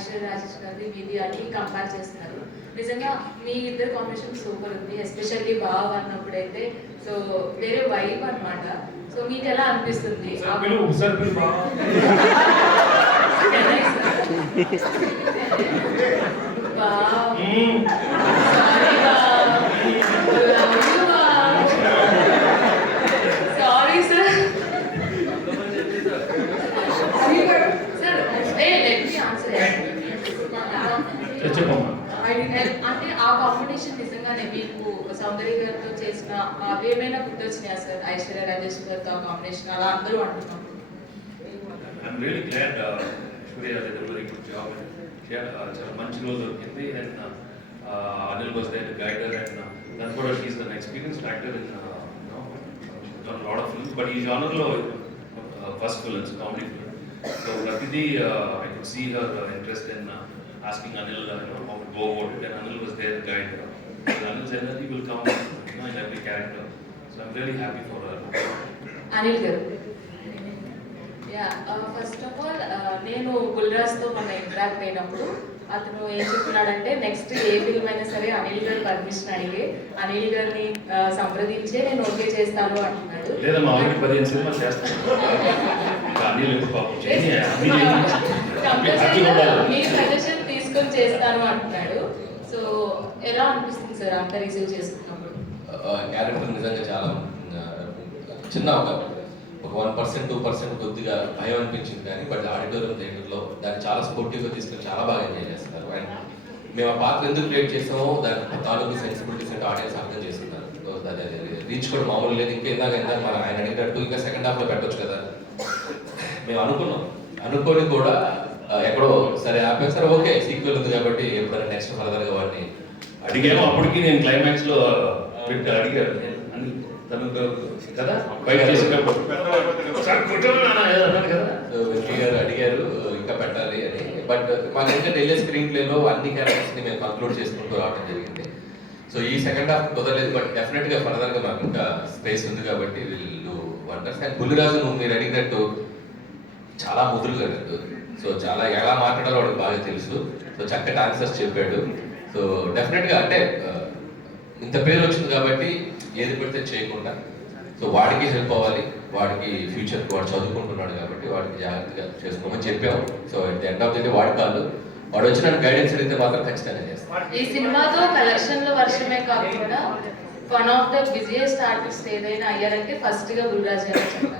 ఐశ్వర్య రాజేష్ గారి మీది అని కంపేర్ చేస్తున్నారు. నిజంగా మీ ఇద్దరు కాంబినేషన్ సూపర్ ఉంది, ఎస్పెషల్లీ బాగా అన్నప్పుడైతే సో వేరే వైబ్ అన్నమాట. సో మీకు ఎలా అనిపిస్తుంది? Sorry sir. అంటే ఆ కాంబినేషన్ నిజంగానే మీకు సౌందర్య గారితో చేసిన అవేమైనా గుర్తొచ్చినాయా సార్? ఐశ్వర్య రాజేష్ గారితో ఆ కాంబినేషన్ అలా అందరూ అంటున్నాం. I'm really glad Shreya did a very good job. చాలా మంచి రోజు దొరికింది. And Anil was there to guide her, and then కూడా she's an experienced actor in she's done a lot of films, but ఈ genre లో first film, it's a comedy film. So luckily I could see her interest in asking Anil how to go about it, and Anil was there to guide her. So Anil's energy will come in every character. So I'm really happy for her. Anil garu, first of all నేను గుల్రాజ్తో మన interact అయినప్పుడు అతను ఏం చెప్తున్నాడంటే next a film అయినా సరే అనిల్ గారు permission అడిగి అనిల్ గారిని సంప్రదించే నేను ఓకే చేస్తాను అంటున్నాడు. మీ సజెషన్ తీసుకొని చేస్తాను అంటున్నాడు. సో ఎలా అనిపిస్తుంది సార్ అంత రిసీవ్ చేసుకున్నప్పుడు? క్యారెక్టర్ నిజంగా చాలా చిన్న ఒక 1% 2% కొద్దిగా భయం అనిపించింది, కానీ బట్ ఆడిటోరియం థియేటర్లో దాన్ని చాలా స్పోర్టివ్గా తీసుకొని చాలా బాగా ఎంజాయ్ చేస్తున్నారు. అండ్ మేము ఆ పాత్ర ఎందుకు క్రియేట్ చేసామో దాని తాలూకు సెన్సిబిలిటీస్ అంటే ఆడియన్స్ అర్థం చేస్తున్నారు. రీచ్ కూడా మామూలు లేదు. ఇందాక మన ఆయన అడిగినట్టు ఇంకా సెకండ్ హాఫ్లో పెట్టవచ్చు కదా మేము అనుకొని కూడా ఎక్కడో సరే ఆపే సరే ఓకే సీక్వెల్ ఉంది కాబట్టి ఎప్పుడైనా నెక్స్ట్ ఫర్దర్గా వాడిని అడిగాము. అప్పటికి నేను క్లైమాక్స్లో అడిగారు కదా బయట చేసేటప్పుడు అడిగారు ఇంకా పెట్టాలి అని. బట్ మాకేంటంటే వెళ్ళే స్క్రీన్ ప్లేలో అన్ని క్యారెక్టర్స్ని మేము కంక్లూడ్ చేసుకుంటూ రావడం జరిగింది. సో ఈ సెకండ్ హాఫ్ కుదరలేదు, బట్ డెఫినెట్గా ఫర్దర్గా మాకు ఇంకా స్పేస్ ఉంది కాబట్టి వీళ్ళు వండర్స్. అండ్ బుల్లిరాజు నువ్వు మీరు అడిగినట్టు చాలా ముదురుగా లేదు. సో చాలా ఎలా మాట్లాడాలో వాడికి బాగా తెలుసు. సో చక్కటి ఆన్సర్స్ చెప్పాడు. సో డెఫినెట్గా అంటే ఇంత పేరు వచ్చింది కాబట్టి ఏది పెడితే చేయకుండా సో వాడికి హెల్ప్ అవ్వాలి, వాడికి ఫ్యూచర్ వాడు చదువుకుంటున్నాడు కాబట్టి వాడికి జాగ్రత్తగా చేసుకోమని చెప్పాము. So at the end of the day వాడి కాదు, వాడు వచ్చి నన్ను గైడెన్స్ అడిగితే మాత్రం ఖచ్చితంగా చేస్తాను. ఈ సినిమాతో కలెక్షన్ల వర్షమే కాకుండా one of the busiest artist ఏదైనా అయ్యారంటే ఫస్ట్ గా గుల్రాజ్ గారు చెప్పారు.